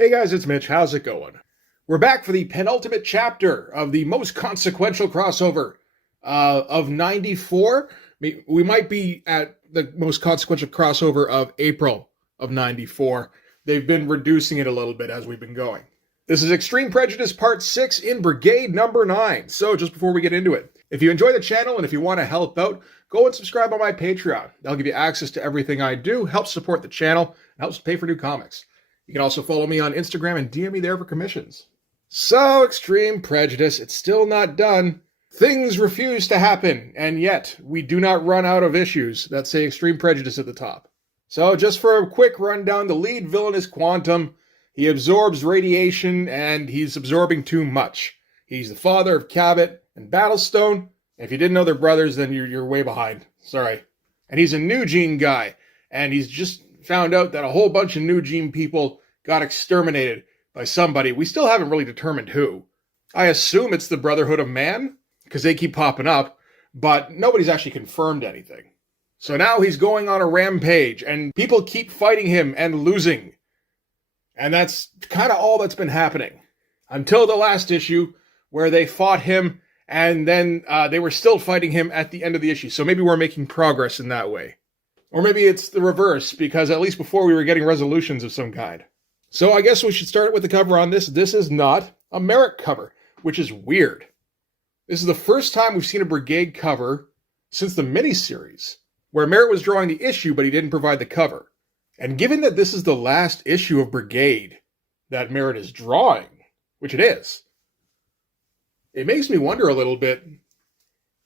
Hey guys, it's Mitch. How's it going? We're back for the penultimate chapter of the most consequential crossover of 94. We might be at the most consequential crossover of April of 94. They've been reducing it a little bit as we've been going. This is Extreme Prejudice Part 6 in Brigade number 9. So just before we get into it, if you enjoy the channel and if you want to help out, go and subscribe on my Patreon. That'll give you access to everything I do, helps support the channel, and helps pay for new comics. You can also follow me on Instagram and DM me there for commissions. So, Extreme Prejudice, it's still not done. Things refuse to happen, and yet we do not run out of issues that say Extreme Prejudice at the top. So, just for a quick rundown, the lead villain is Quantum. He absorbs radiation, and he's absorbing too much. He's the father of Cabot and Battlestone. If you didn't know they're brothers, then you're way behind. Sorry. And he's a New Gene guy, and he's just found out that a whole bunch of New Gene people got exterminated by somebody. We still haven't really determined who. I assume it's the Brotherhood of Man, because they keep popping up, but nobody's actually confirmed anything. So now he's going on a rampage, and people keep fighting him and losing. And that's kind of all that's been happening. Until the last issue, where they fought him, and then they were still fighting him at the end of the issue. So maybe we're making progress in that way. Or maybe it's the reverse, because at least before we were getting resolutions of some kind. So I guess we should start with the cover on this. This is not a Merritt cover, which is weird. This is the first time we've seen a Brigade cover since the miniseries, where Merritt was drawing the issue, but he didn't provide the cover. And given that this is the last issue of Brigade that Merritt is drawing, which it is, it makes me wonder a little bit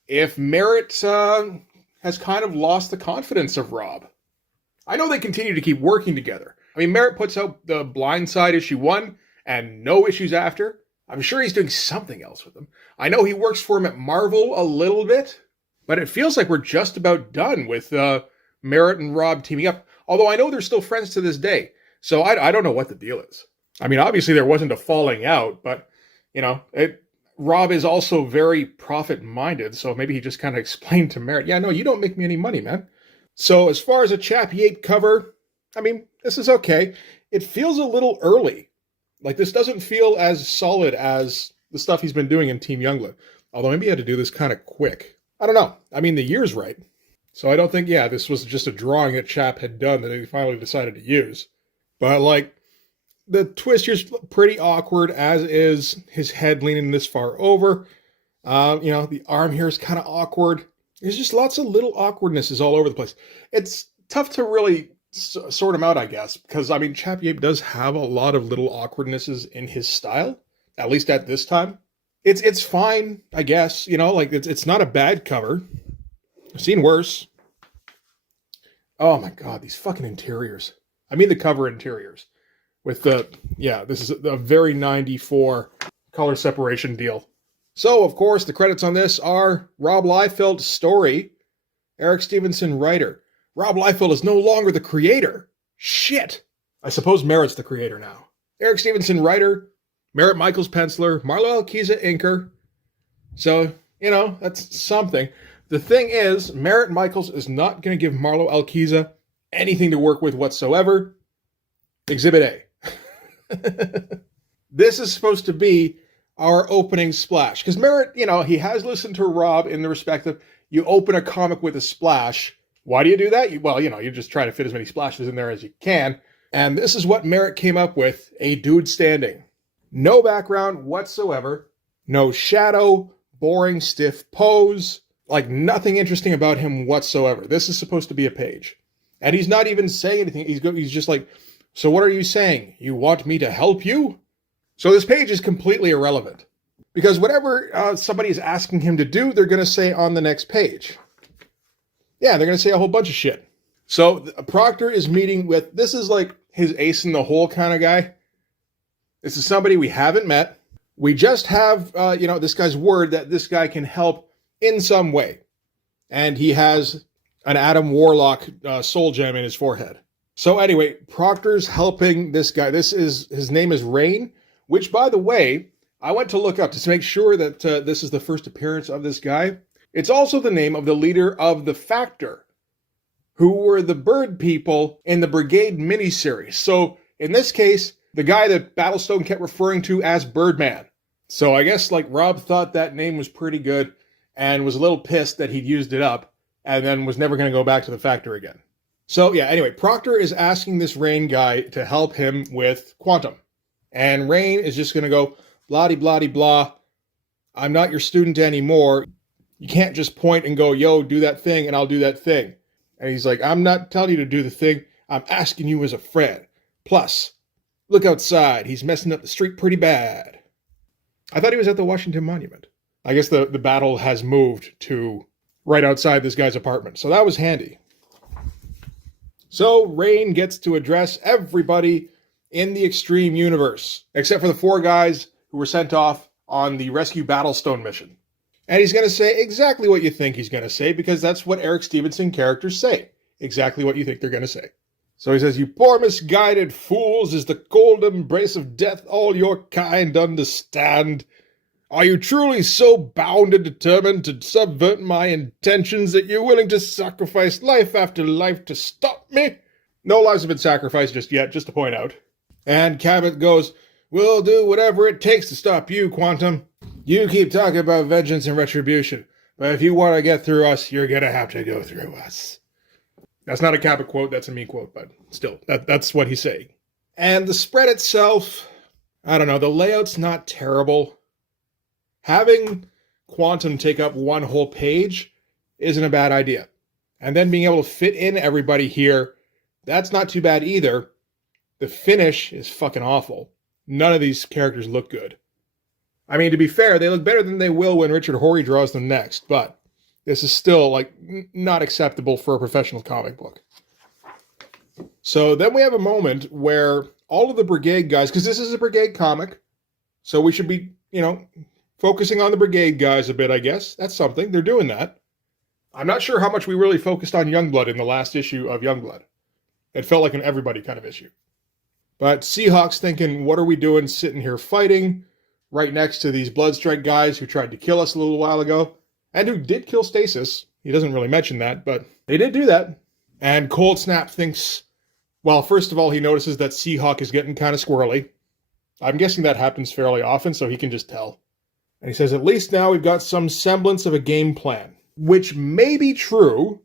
if Merritt has kind of lost the confidence of Rob. I know they continue to keep working together. I mean, Merritt puts out the Blindside issue 1 and no issues after. I'm sure he's doing something else with them. I know he works for him at Marvel a little bit, but it feels like we're just about done with Merritt and Rob teaming up. Although I know they're still friends to this day, so I don't know what the deal is. I mean, obviously there wasn't a falling out, but, you know, Rob is also very profit-minded, so maybe he just kind of explained to Merritt, yeah, no, you don't make me any money, man. So as far as a Chappie 8 cover, I mean, this is okay. It feels a little early. Like, this doesn't feel as solid as the stuff he's been doing in Team Youngblood. Although maybe he had to do this kind of quick. I don't know. I mean, the year's right. So I don't think, yeah, this was just a drawing that Chap had done that he finally decided to use. But, like, the twist here's pretty awkward, as is his head leaning this far over. You know, the arm here is kind of awkward. There's just lots of little awkwardnesses all over the place. It's tough to really sort them out, I guess, because, I mean, Chappie Ape does have a lot of little awkwardnesses in his style, at least at this time. It's fine, I guess, you know, like, it's not a bad cover. I've seen worse. Oh my god, these fucking interiors. I mean the cover interiors. With the, yeah, this is a very 94 color separation deal. So, of course, the credits on this are Rob Liefeld, story, Eric Stevenson, writer. Rob Liefeld is no longer the creator. Shit. I suppose Merritt's the creator now. Eric Stevenson, writer, Merritt Michaels, penciler, Marlo Alquiza, inker. So, you know, that's something. The thing is, Merritt Michaels is not going to give Marlo Alquiza anything to work with whatsoever. Exhibit A. This is supposed to be our opening splash. Because Merritt, you know, he has listened to Rob in the respect of, you open a comic with a splash. Why do you do that? Well, you know, you just try to fit as many splashes in there as you can. And this is what Merritt came up with, a dude standing. No background whatsoever. No shadow, boring, stiff pose. Like, nothing interesting about him whatsoever. This is supposed to be a page. And he's not even saying anything. He's just like, so what are you saying? You want me to help you? So this page is completely irrelevant. Because whatever somebody is asking him to do, they're going to say on the next page. Yeah, they're going to say a whole bunch of shit. So Proctor is meeting with, this is like his ace in the hole kind of guy. This is somebody we haven't met. We just have, you know, this guy's word that this guy can help in some way. And he has an Adam Warlock soul gem in his forehead. So anyway, Proctor's helping this guy. His name is Rain, which, by the way, I went to look up to make sure that this is the first appearance of this guy. It's also the name of the leader of the Factor, who were the bird people in the Brigade miniseries. So in this case, the guy that Battlestone kept referring to as Birdman. So I guess like Rob thought that name was pretty good and was a little pissed that he'd used it up and then was never going to go back to the factory again. So yeah, anyway, Proctor is asking this Rain guy to help him with Quantum. And Rain is just going to go, blah-de-blah-de-blah. I'm not your student anymore. You can't just point and go, yo, do that thing, and I'll do that thing. And he's like, I'm not telling you to do the thing. I'm asking you as a friend. Plus, look outside. He's messing up the street pretty bad. I thought he was at the Washington Monument. I guess the battle has moved to right outside this guy's apartment. So that was handy. So Rain gets to address everybody in the Extreme Universe, except for the 4 guys who were sent off on the Rescue Battlestone mission. And he's going to say exactly what you think he's going to say, because that's what Eric Stevenson characters say. Exactly what you think they're going to say. So he says, you poor misguided fools, is the cold embrace of death all your kind understand? Are you truly so bound and determined to subvert my intentions that you're willing to sacrifice life after life to stop me? No lives have been sacrificed just yet, just to point out. And Cabot goes, we'll do whatever it takes to stop you, Quantum. You keep talking about vengeance and retribution, but if you want to get through us, you're going to have to go through us. That's not a Cabot quote, that's a me quote, but still, that's what he's saying. And the spread itself, I don't know, the layout's not terrible. Having Quantum take up one whole page isn't a bad idea. And then being able to fit in everybody here, that's not too bad either. The finish is fucking awful. None of these characters look good. I mean, to be fair, they look better than they will when Richard Horry draws them next, but this is still, like, not acceptable for a professional comic book. So then we have a moment where all of the Brigade guys, because this is a Brigade comic, so we should be, focusing on the Brigade guys a bit, I guess. That's something. They're doing that. I'm not sure how much we really focused on Youngblood in the last issue of Youngblood. It felt like an everybody kind of issue. But Seahawk's thinking, what are we doing sitting here fighting right next to these Bloodstrike guys who tried to kill us a little while ago, and who did kill Stasis. He doesn't really mention that, but they did do that. And Cold Snap thinks, well, first of all, he notices that Seahawk is getting kind of squirrely. I'm guessing that happens fairly often, so he can just tell. And he says, at least now we've got some semblance of a game plan, which may be true.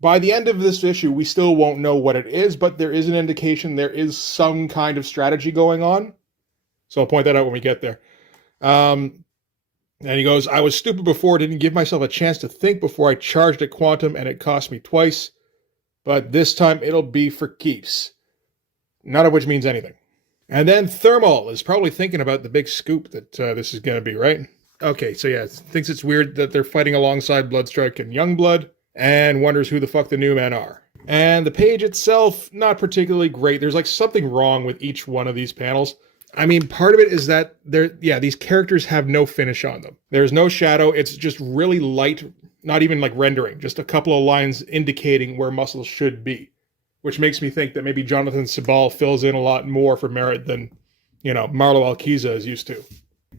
By the end of this issue, we still won't know what it is, but there is an indication there is some kind of strategy going on. So I'll point that out when we get there. And he goes, I was stupid before, didn't give myself a chance to think before I charged at Quantum, and it cost me twice. But this time it'll be for keeps. None of which means anything. And then Thermal is probably thinking about the big scoop that this is going to be, right? Okay, so yeah, thinks it's weird that they're fighting alongside Bloodstrike and Youngblood, and wonders who the fuck the new men are. And the page itself, not particularly great. There's like something wrong with each one of these panels. I mean, part of it is that these characters have no finish on them. There's no shadow. It's just really light, not even like rendering, just a couple of lines indicating where muscles should be, which makes me think that maybe Jonathan Sabal fills in a lot more for merit than, Marlo Alquiza is used to.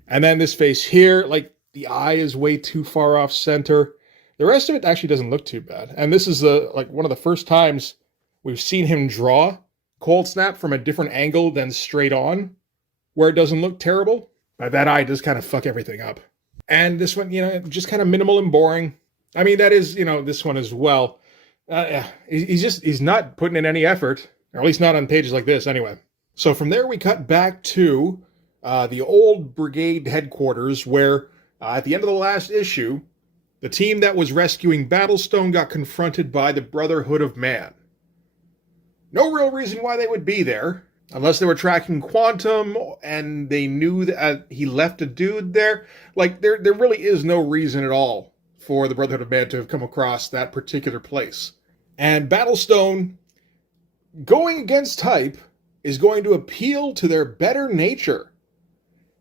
And then this face here, like the eye is way too far off center. The rest of it actually doesn't look too bad. And this is one of the first times we've seen him draw Cold Snap from a different angle than straight on, where it doesn't look terrible. But that eye does kind of fuck everything up. And this one, just kind of minimal and boring. I mean, that is, this one as well. He's not putting in any effort, or at least not on pages like this anyway. So from there we cut back to the old Brigade headquarters where at the end of the last issue, the team that was rescuing Battlestone got confronted by the Brotherhood of Man. No real reason why they would be there, unless they were tracking Quantum and they knew that he left a dude there. Like, there really is no reason at all for the Brotherhood of Man to have come across that particular place. And Battlestone, going against type, is going to appeal to their better nature.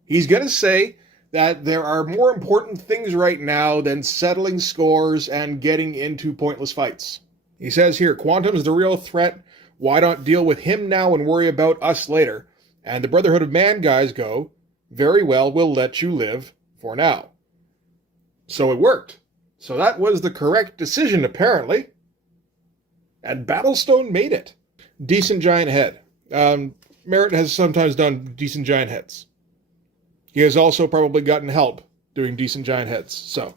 He's going to say that there are more important things right now than settling scores and getting into pointless fights. He says here, Quantum's the real threat. Why not deal with him now and worry about us later? And the Brotherhood of Man guys go, very well, we'll let you live for now. So it worked. So that was the correct decision, apparently. And Battlestone made it. Decent giant head. Merritt has sometimes done decent giant heads. He has also probably gotten help doing decent giant heads, so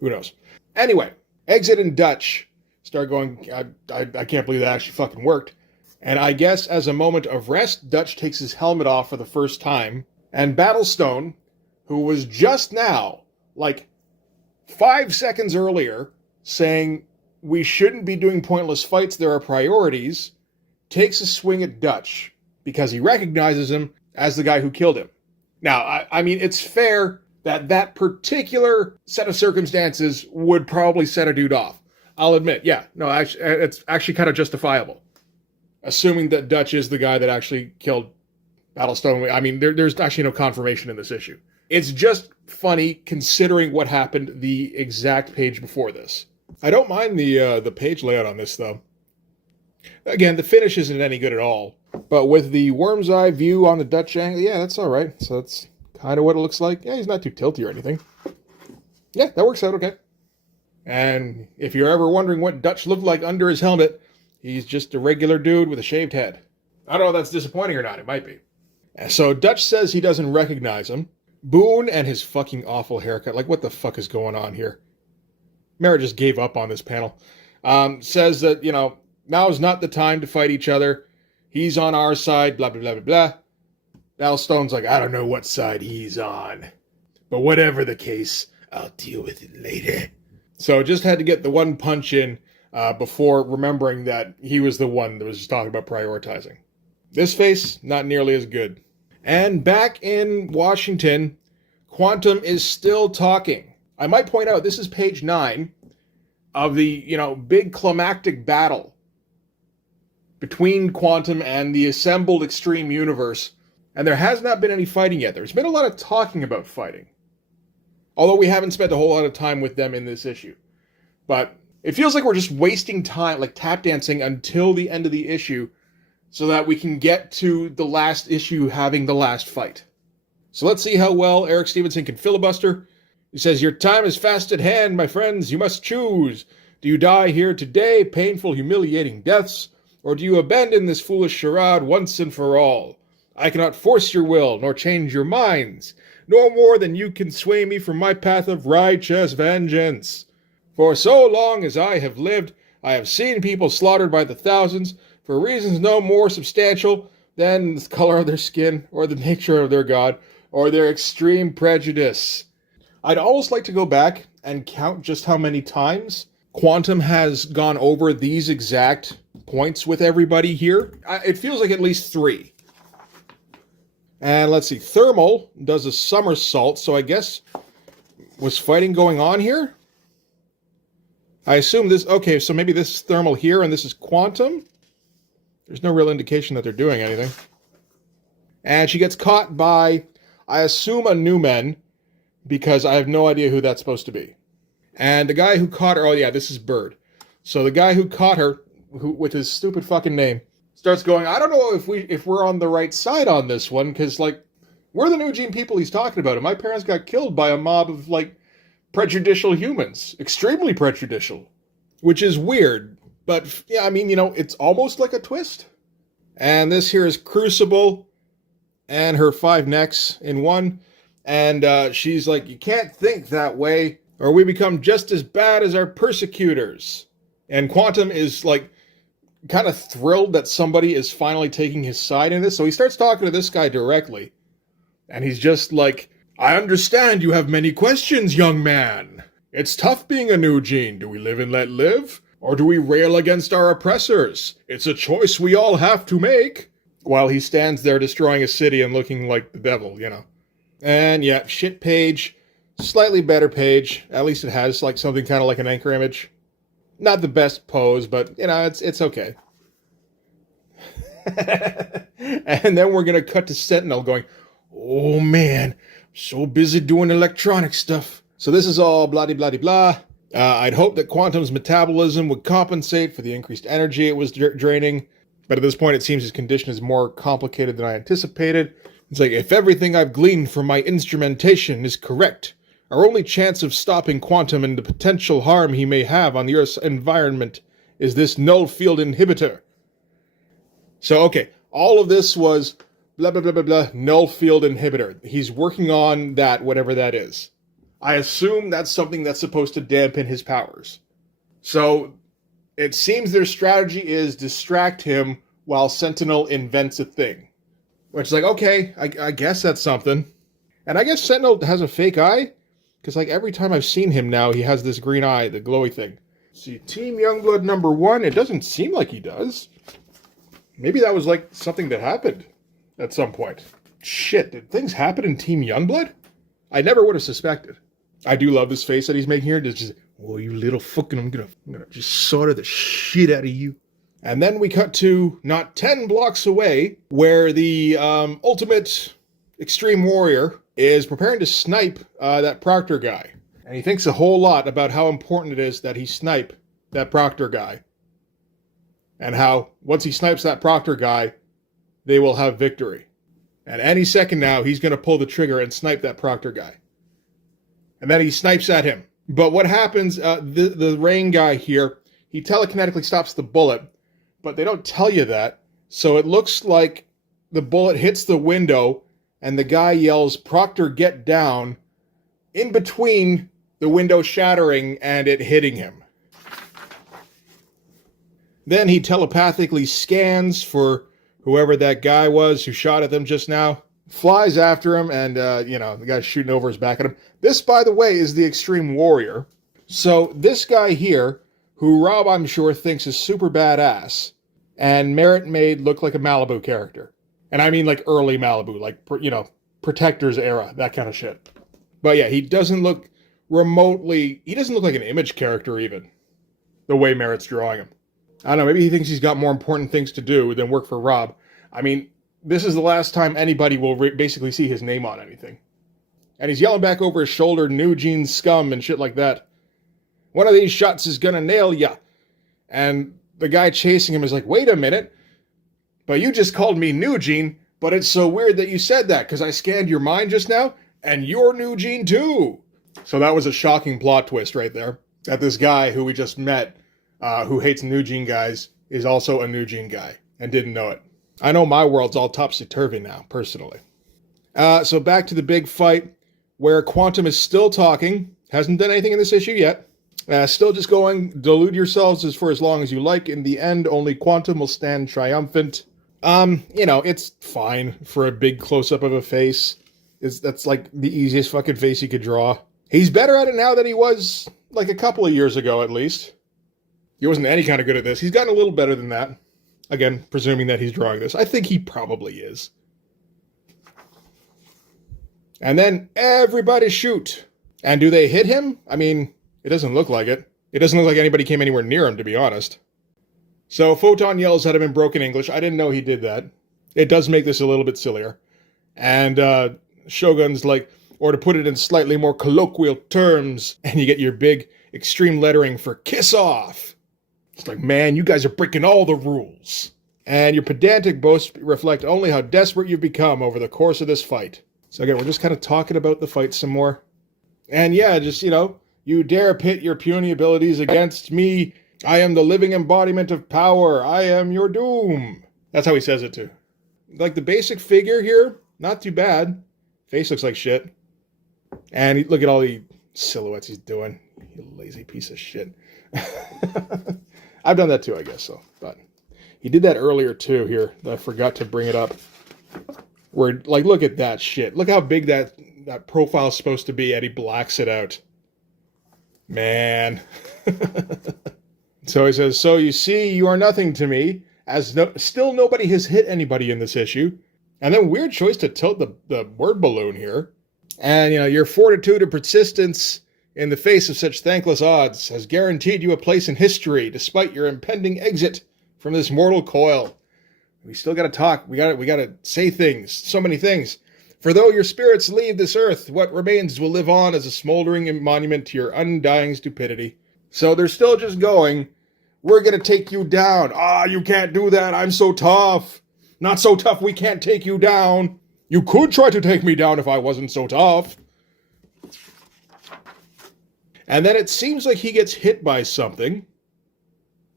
who knows. Anyway, Exit and Dutch start going, I can't believe that actually fucking worked. And I guess as a moment of rest, Dutch takes his helmet off for the first time, and Battlestone, who was just now, like 5 seconds earlier, saying we shouldn't be doing pointless fights, there are priorities, takes a swing at Dutch because he recognizes him as the guy who killed him. Now, I mean, it's fair that that particular set of circumstances would probably set a dude off. I'll admit, yeah, no, actually, it's actually kind of justifiable. Assuming that Dutch is the guy that actually killed Battlestone. I mean, there's actually no confirmation in this issue. It's just funny considering what happened the exact page before this. I don't mind the page layout on this, though. Again, the finish isn't any good at all. But with the worm's eye view on the Dutch angle, yeah, that's all right. So that's kind of what it looks like. Yeah, he's not too tilty or anything. Yeah, that works out okay. And if you're ever wondering what Dutch looked like under his helmet, he's just a regular dude with a shaved head. I don't know if that's disappointing or not. It might be. So Dutch says he doesn't recognize him. Boone and his fucking awful haircut. Like, what the fuck is going on here? Merritt just gave up on this panel. Says that, you know, now's not the time to fight each other. He's on our side, blah, blah, blah, blah, blah. Battlstone's like, I don't know what side he's on. But whatever the case, I'll deal with it later. So just had to get the one punch in before remembering that he was the one that was just talking about prioritizing. This face, not nearly as good. And back in Washington, Quantum is still talking. I might point out, this is page 9 of the, big climactic battle between Quantum and the assembled Extreme Universe. And there has not been any fighting yet. There's been a lot of talking about fighting. Although we haven't spent a whole lot of time with them in this issue. But it feels like we're just wasting time, like tap dancing until the end of the issue, so that we can get to the last issue having the last fight. So let's see how well Eric Stevenson can filibuster. He says, your time is fast at hand, my friends. You must choose. Do you die here today, painful, humiliating deaths, or do you abandon this foolish charade once and for all? I cannot force your will, nor change your minds, no more than you can sway me from my path of righteous vengeance. For so long as I have lived, I have seen people slaughtered by the thousands, for reasons no more substantial than the color of their skin, or the nature of their god, or their extreme prejudice. I'd almost like to go back and count just how many times Quantum has gone over these exact points with everybody here. It feels like at least 3. And let's see, Thermal does a somersault, so I guess, was fighting going on here? I assume this, okay, so maybe this is Thermal here and this is Quantum? There's no real indication that they're doing anything. And she gets caught by, I assume, a Newman, because I have no idea who that's supposed to be. And the guy who caught her, oh yeah, this is Bird. So the guy who caught her, with his stupid fucking name, starts going, I don't know if we're on the right side on this one, because, like, we're the New Gene people he's talking about, and my parents got killed by a mob of, like, prejudicial humans. Extremely prejudicial. Which is weird. But, yeah, I mean, it's almost like a twist. And this here is Crucible and her 5 necks in one. And she's like, you can't think that way, or we become just as bad as our persecutors. And Quantum is, like, kind of thrilled that somebody is finally taking his side in this. So he starts talking to this guy directly. And he's just like, I understand you have many questions, young man. It's tough being a New Gene. Do we live and let live? Or do we rail against our oppressors? It's a choice we all have to make. While he stands there destroying a city and looking like the devil, And yeah, shit page. Slightly better page. At least it has like something kind of like an anchor image. Not the best pose, but it's okay. And then we're going to cut to Sentinel going, oh man, I'm so busy doing electronic stuff. So this is all blah-de-blah-de-blah. I'd hoped that Quantum's metabolism would compensate for the increased energy it was draining. But at this point, it seems his condition is more complicated than I anticipated. It's like, if everything I've gleaned from my instrumentation is correct, our only chance of stopping Quantum and the potential harm he may have on the Earth's environment is this null field inhibitor. So, okay, all of this was blah, blah, blah, blah, blah, null field inhibitor. He's working on that, whatever that is. I assume that's something that's supposed to dampen his powers. So it seems their strategy is distract him while Sentinel invents a thing. Which is like, okay, I guess that's something. And I guess Sentinel has a fake eye, because like every time I've seen him now, he has this green eye, the glowy thing. See, Team Youngblood number 1, it doesn't seem like he does. Maybe that was like something that happened at some point. Shit, did things happen in Team Youngblood? I never would have suspected. I do love this face that he's making here. Just, oh, you little fucking, I'm gonna just solder the shit out of you. And then we cut to not 10 blocks away, where the ultimate extreme warrior is preparing to snipe that Proctor guy. And he thinks a whole lot about how important it is that he snipe that Proctor guy. And how, once he snipes that Proctor guy, they will have victory. And any second now, he's going to pull the trigger and snipe that Proctor guy. And then he snipes at him. But what happens, the rain guy here, he telekinetically stops the bullet, but they don't tell you that. So it looks like the bullet hits the window, and the guy yells, "Proctor, get down," in between the window shattering and it hitting him. Then he telepathically scans for whoever that guy was who shot at them just now, flies after him, and, the guy's shooting over his back at him. This, by the way, is the Extreme Warrior. So this guy here, who Rob, I'm sure, thinks is super badass, and Merritt made look like a Malibu character. And I mean like early Malibu, like, Protectors era, that kind of shit. But yeah, he doesn't look he doesn't look like an Image character even, the way Merritt's drawing him. I don't know, maybe he thinks he's got more important things to do than work for Rob. I mean, this is the last time anybody will basically see his name on anything. And he's yelling back over his shoulder, "New Gene scum," and shit like that. "One of these shots is gonna nail ya." And the guy chasing him is like, "Wait a minute, but you just called me New Gene, but it's so weird that you said that, because I scanned your mind just now, and you're New Gene too." So that was a shocking plot twist right there. That this guy who we just met, who hates New Gene guys, is also a New Gene guy, and didn't know it. I know my world's all topsy-turvy now, personally. So back to the big fight, where Quantum is still talking. Hasn't done anything in this issue yet. Still just going, delude yourselves for as long as you like. In the end, only Quantum will stand triumphant. It's fine for a big close-up of a face. That's like the easiest fucking face he could draw. He's better at it now than he was like a couple of years ago, at least. He wasn't any kind of good at this. He's gotten a little better than that. Again, presuming that he's drawing this. I think he probably is. And then everybody shoot. And do they hit him? I mean, it doesn't look like it. It doesn't look like anybody came anywhere near him, to be honest. So Photon yells at him in broken English. I didn't know he did that. It does make this a little bit sillier. And Shogun's like, or to put it in slightly more colloquial terms, and you get your big extreme lettering for "kiss off." It's like, man, you guys are breaking all the rules. And your pedantic boasts reflect only how desperate you've become over the course of this fight. So again, we're just kind of talking about the fight some more. And yeah, just, you dare pit your puny abilities against me. I am the living embodiment of power. I am your doom. That's how he says it too. Like the basic figure here, not too bad. Face looks like shit. And look at all the silhouettes he's doing. You lazy piece of shit. I've done that too, I guess so. But he did that earlier too here. I forgot to bring it up. Where, like, look at that shit. Look how big that profile's supposed to be, and he blacks it out. Man. So he says, "So you see, you are nothing to me, as still nobody has hit anybody in this issue." And then weird choice to tilt the word balloon here. And, your fortitude and persistence in the face of such thankless odds has guaranteed you a place in history, despite your impending exit from this mortal coil. We still gotta talk. We gotta say things. So many things. "For though your spirits leave this earth, what remains will live on as a smoldering monument to your undying stupidity." So they're still just going, "We're gonna take you down." "Ah, you can't do that. I'm so tough." "Not so tough, we can't take you down." "You could try to take me down if I wasn't so tough." And then it seems like he gets hit by something.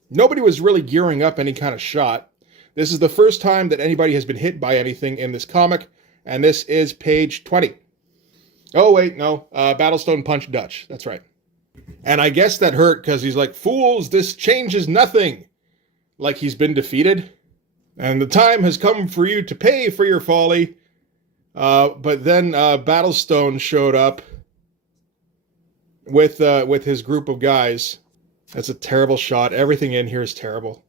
Nobody was really gearing up any kind of shot. This is the first time that anybody has been hit by anything in this comic, and this is page 20. Oh, wait, no. Battlestone punched Dutch. That's right. And I guess that hurt because he's like, fools, this changes nothing. Like he's been defeated. And the time has come for you to pay for your folly. But then Battlestone showed up with his group of guys. That's a terrible shot. Everything in here is terrible.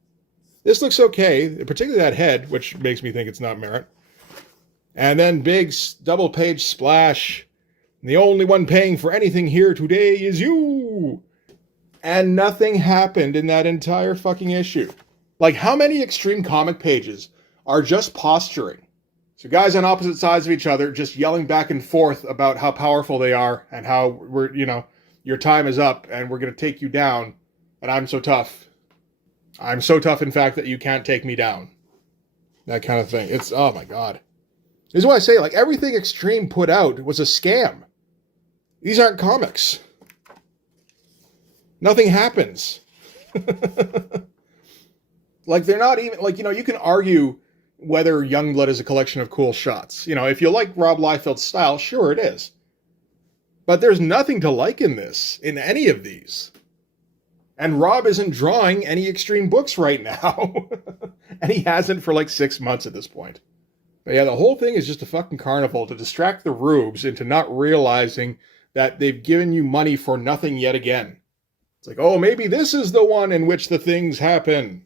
This looks okay, particularly that head, which makes me think it's not Merritt. And then big double-page splash. The only one paying for anything here today is you. And nothing happened in that entire fucking issue. Like, how many Extreme comic pages are just posturing? So guys on opposite sides of each other just yelling back and forth about how powerful they are and how we're, your time is up and we're going to take you down. And I'm so tough. I'm so tough, in fact, that you can't take me down. That kind of thing. It's, oh my God. This is why I say, like, everything Extreme put out was a scam. These aren't comics. Nothing happens. Like, they're not even, like, you can argue whether Youngblood is a collection of cool shots. If you like Rob Liefeld's style, sure it is. But there's nothing to like in this, in any of these. And Rob isn't drawing any Extreme books right now. And he hasn't for like 6 months at this point. But yeah, the whole thing is just a fucking carnival to distract the rubes into not realizing that they've given you money for nothing yet again. It's like, oh, maybe this is the one in which the things happen.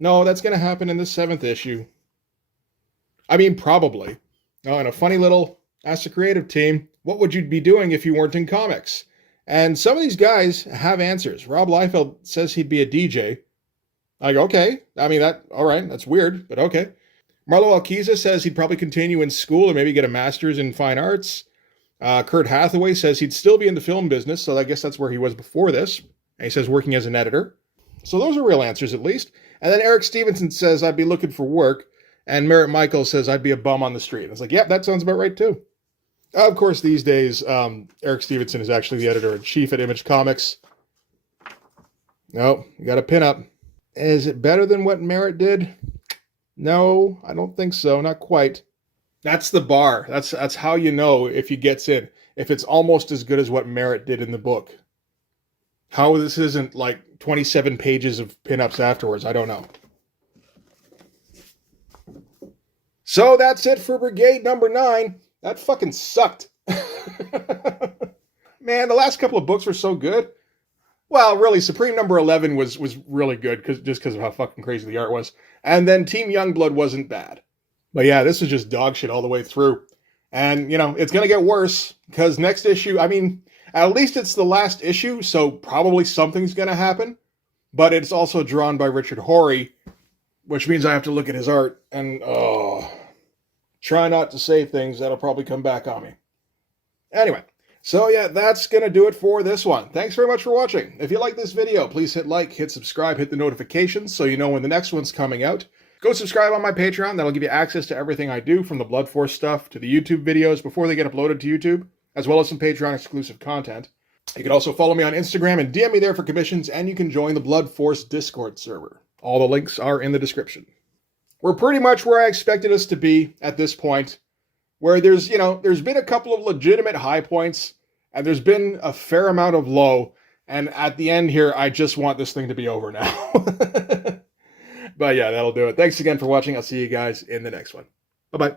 No, that's going to happen in the 7th issue. I mean, probably. Oh, and a funny little Ask the Creative Team, what would you be doing if you weren't in comics? And some of these guys have answers. Rob Liefeld says he'd be a DJ. I go, okay. I mean, all right, that's weird, but okay. Marlo Alquiza says he'd probably continue in school or maybe get a master's in fine arts. Kurt Hathaway says he'd still be in the film business, so I guess that's where he was before this. And he says working as an editor. So those are real answers, at least. And then Eric Stevenson says I'd be looking for work. And Merritt Michael says I'd be a bum on the street. And it's like, yeah, that sounds about right, too. Of course, these days, Eric Stevenson is actually the editor-in-chief at Image Comics. No, you got a pin-up. Is it better than what Merritt did? No, I don't think so. Not quite. That's the bar. That's how you know if he gets in. If it's almost as good as what Merritt did in the book. How this isn't like 27 pages of pin-ups afterwards, I don't know. So that's it for Brigade number 9. That fucking sucked. Man, the last couple of books were so good. Well, really, Supreme number 11 was really good just because of how fucking crazy the art was. And then Team Youngblood wasn't bad. But yeah, this is just dog shit all the way through. And, it's going to get worse because next issue, I mean, at least it's the last issue, so probably something's going to happen. But it's also drawn by Richard Horry, which means I have to look at his art and, try not to say things that'll probably come back on me. Anyway, so yeah, that's going to do it for this one. Thanks very much for watching. If you like this video, please hit like, hit subscribe, hit the notifications so you know when the next one's coming out. Go subscribe on my Patreon. That'll give you access to everything I do, from the Blood Force stuff to the YouTube videos before they get uploaded to YouTube, as well as some Patreon exclusive content. You can also follow me on Instagram and DM me there for commissions, and you can join the Blood Force Discord server. All the links are in the description. We're pretty much where I expected us to be at this point, where there's been a couple of legitimate high points, and there's been a fair amount of low, and at the end here, I just want this thing to be over now. But yeah, that'll do it. Thanks again for watching. I'll see you guys in the next one. Bye-bye.